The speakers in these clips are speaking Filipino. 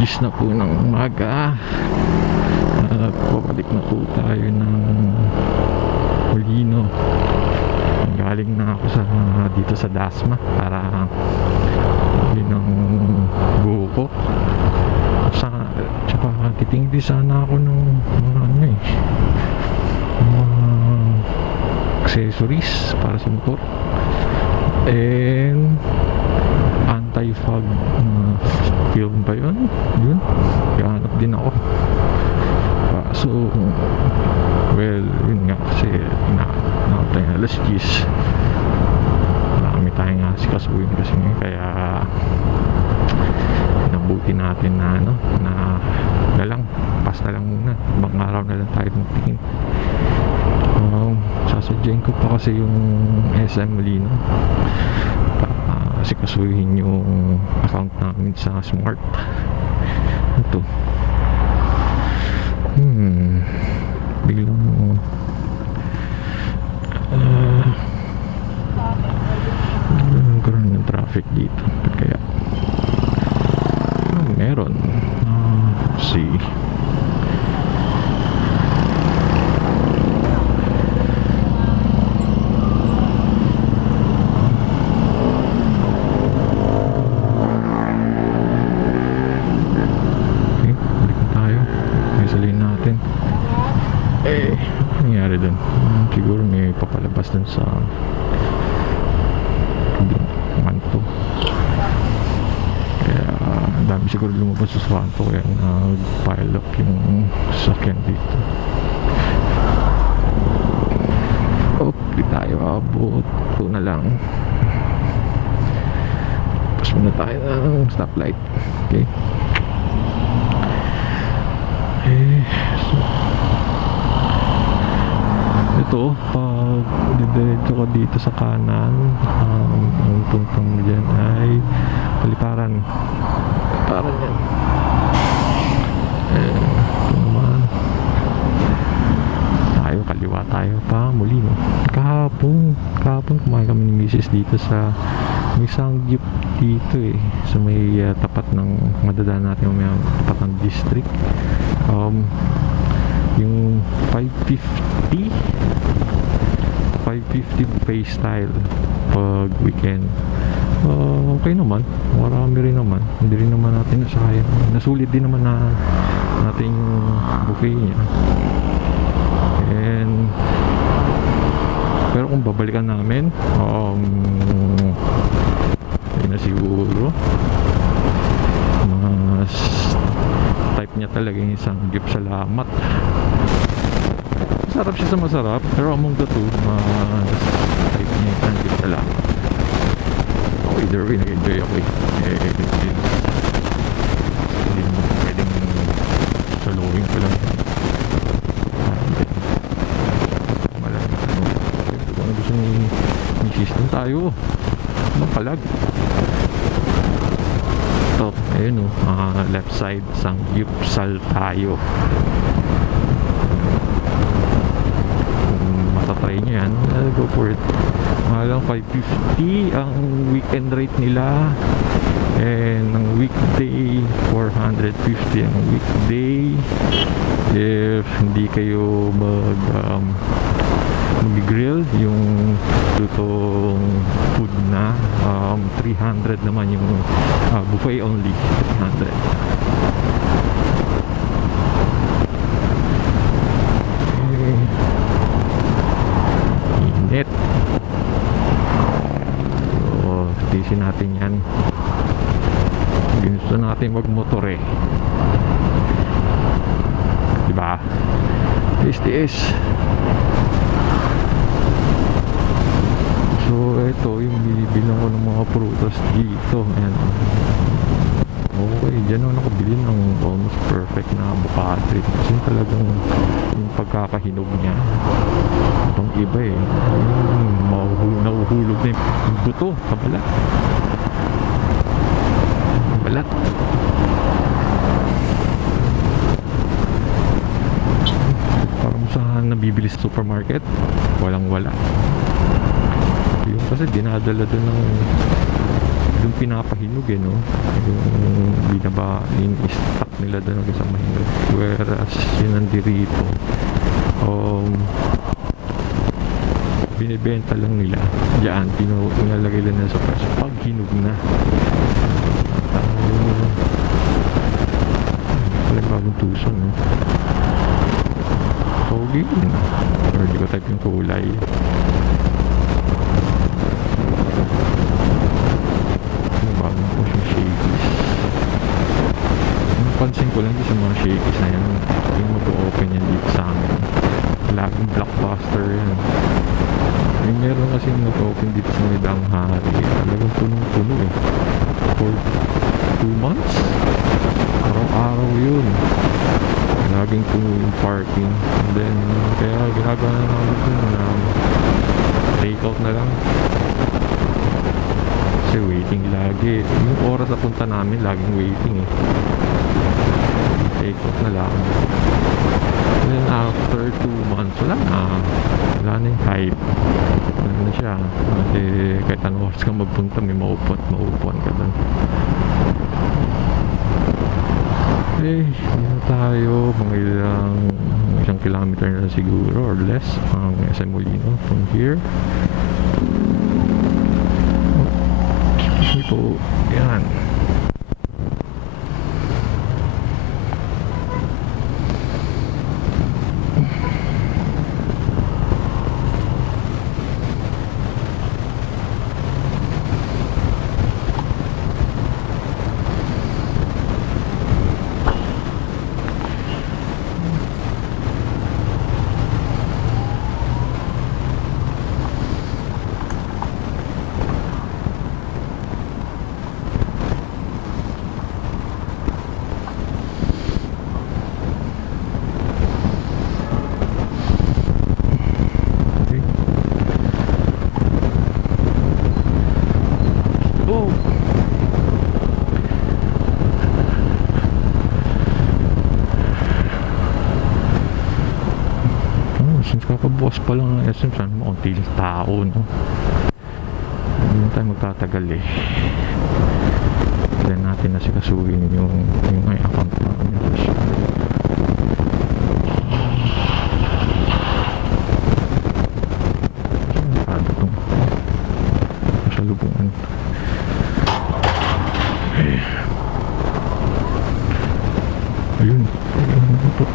10 na po ng umaga at pabalik na po tayo ng Molino. Galing na ako dito sa Dasma para yun ang BUKO. Tsaka titingin din sana ako ng mga accessories para sa motor and anti-fog film ba yun? Gahanap din ako. So well, yun nga kasi tayo alas 10, marami tayong asikasuhin kasi ngayon, kaya nabuti natin na lang pas na lang muna, ibang araw na lang tayo magtingin. Sasadyain ko pa kasi yung SM Molino para asikasuhin yung account namin sa Smart. Ito biglang nagkaroon ng traffic dito. Kaya meron see nangyari dun. Siguro may papalabas dun sa manto, kaya dami siguro lumabas sa swanto, kaya nag-pile up yung sasakyan dito. Okay tayo, abot ito na lang, pas muna tayo ng stoplight. Okay, so ito, pag didiretso ka dito sa kanan, ang tuntong mo dyan ay paliparan yan. Ito naman tayo, kaliwa tayo pa Molino. Kahapon kumain kami ni Mrs. dito sa may sangyup dito sa may tapat ng madadaan natin, may tapat ng district. Yung 550 pay style pag weekend. Okay naman, marami rin naman, hindi rin naman natin nasayang, nasulit din naman natin yung buffet niya. And pero kung babalikan namin, yun na siguro mas type niya talaga yung isang gift. Salamat, masarap siya sa masarap, pero among the two, mas type niya yung isang gift. Salamat. Either way, nag-enjoy ako hindi mo pwedeng salowing ko lang. Ano gusto ni Mrs. Doon tayo mapalag. Ito, ayun left side, sangyupsal tayo. Kung matatry nyo yan, go for it. Mahalang 550 ang weekend rate nila, and ang weekday 450 ang weekday. If hindi kayo mag-grill, yung lutong food na 300 naman yung buffet only, 300. Init. Tisin natin yan. Gusto natin magmotor diba? Tiis. So ito yung binibilang ko ng mga prutas dito. Ayan. Okay, dyan ako nakabili ng almost perfect na avocado kasi talagang yung pagkakahinog niya itong iba nahuhulog na yung buto sa balat. Parang sa nabibili sa supermarket, walang wala. Yung kasi dinadala doon ng Yung pinapahinog no, yung in-stock nila doon sa mahinog, whereas yun nandirito binibenta lang nila diyan, nilalagay lang nila sa press pag hinog na. Walang bagong tuson no, pogi yun, or di ko type yung kulay. Bagong po yung shakies. Napansin ko lang sa mga shakies na yan, yung mag-open yan dito sa amin, laging blockbuster yan. Yung meron kasi mag-open dito sa Medang Hari, talagang punong-puno for 2 months, araw-araw yun, laging puno yung parking. And then kaya ginagawa na namin dun na take out na lang kasi waiting lagi. Yung oras na punta namin laging waiting take out na lang. And then after 2 months wala na yung hype, wala na siya kasi kahit anong oras ka magpunta may maupuan ka doon. Dito tayo mga isang kilometer na siguro or less ang SM Molino from here. Ito, yan. Since kakabukas pa lang ng SM, saan mo konti yung tao no, hindi tayo magtatagal then natin nasikasuhin yung account namin. Saan itong masalubungan ayun ito.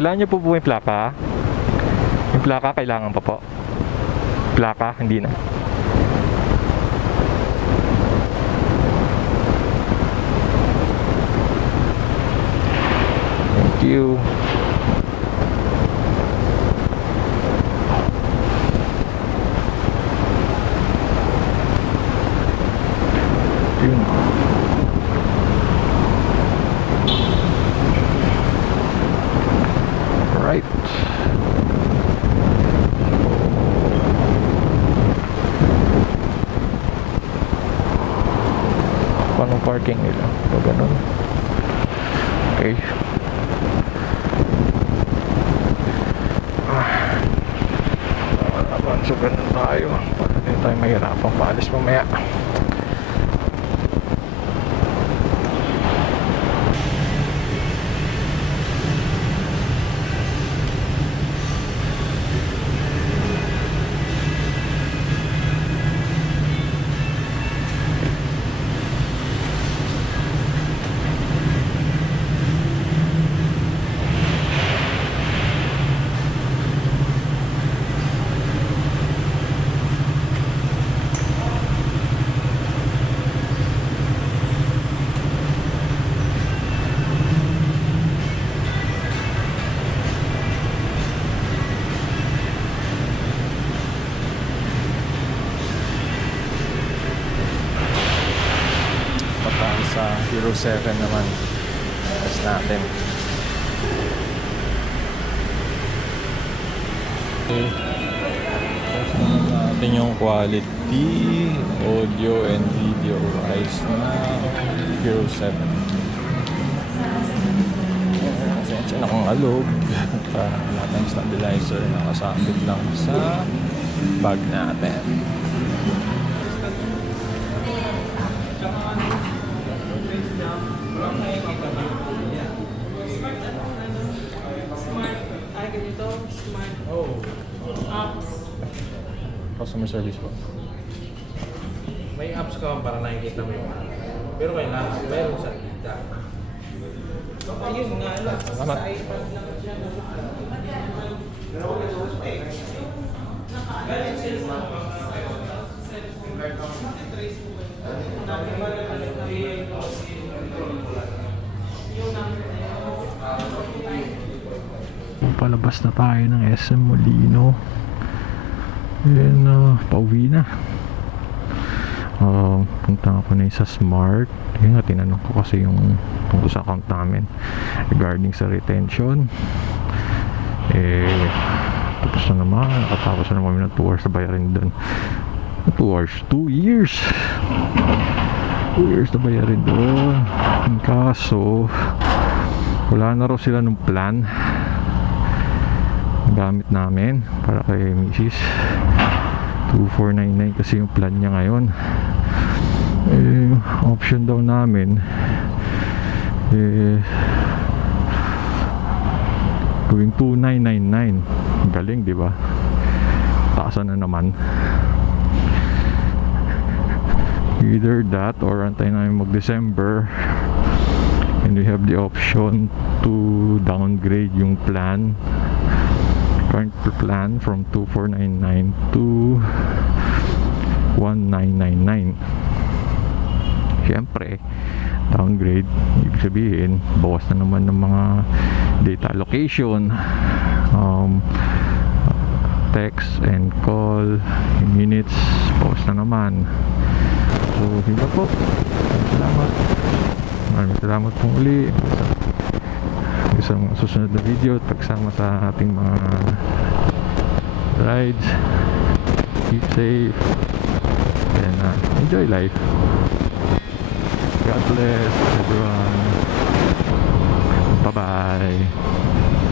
Kailangan nyo po yung plaka? Yung plaka kailangan pa po? Plaka? Hindi na? Thank you. Yun. Right. Paano parking nila? O ganun. Okay. So ganun tayo. Para din tayo mahirapang paalis mamaya. 07 naman. Test natin. Okay. Test natin yung quality, audio and video wise na 07. Pasensya na kung alog. Wala tayong stabilizer, nakasabit lang sa bag natin. Customer service po. May apps ka para nakikita mo yung pero kailangan mayroon sa kita. Ayun nga lang. Salamat. Palabas na tayo ng SM Molino. And pauwi na. Punta ako na sa Smart. Yun nga, tinanong ko kasi yung tungkol sa account namin regarding sa retention. Tapos na naman, nakatapos na naman ng 2 hours na bayarin doon. 2 hours, 2 years 2 years na bayarin doon. Kaso wala na raw sila ng plan gamit namin para kay Mrs. 2499 kasi yung plan niya ngayon. Option daw namin gawing 2999. Galing, di ba? Taasan na naman. Either that or antayin namin mag-December, and we have the option to downgrade yung plan, current plan, from 2499 to 1999. Siyempre, downgrade, ibig sabihin bawas na naman ng mga data allocation, text and call, minutes, bawas na naman. So, hindi po. Salamat. Maraming salamat po uli sa mga susunod na video at pagsama sa ating mga rides. Keep safe and enjoy life. God bless everyone. Bye bye.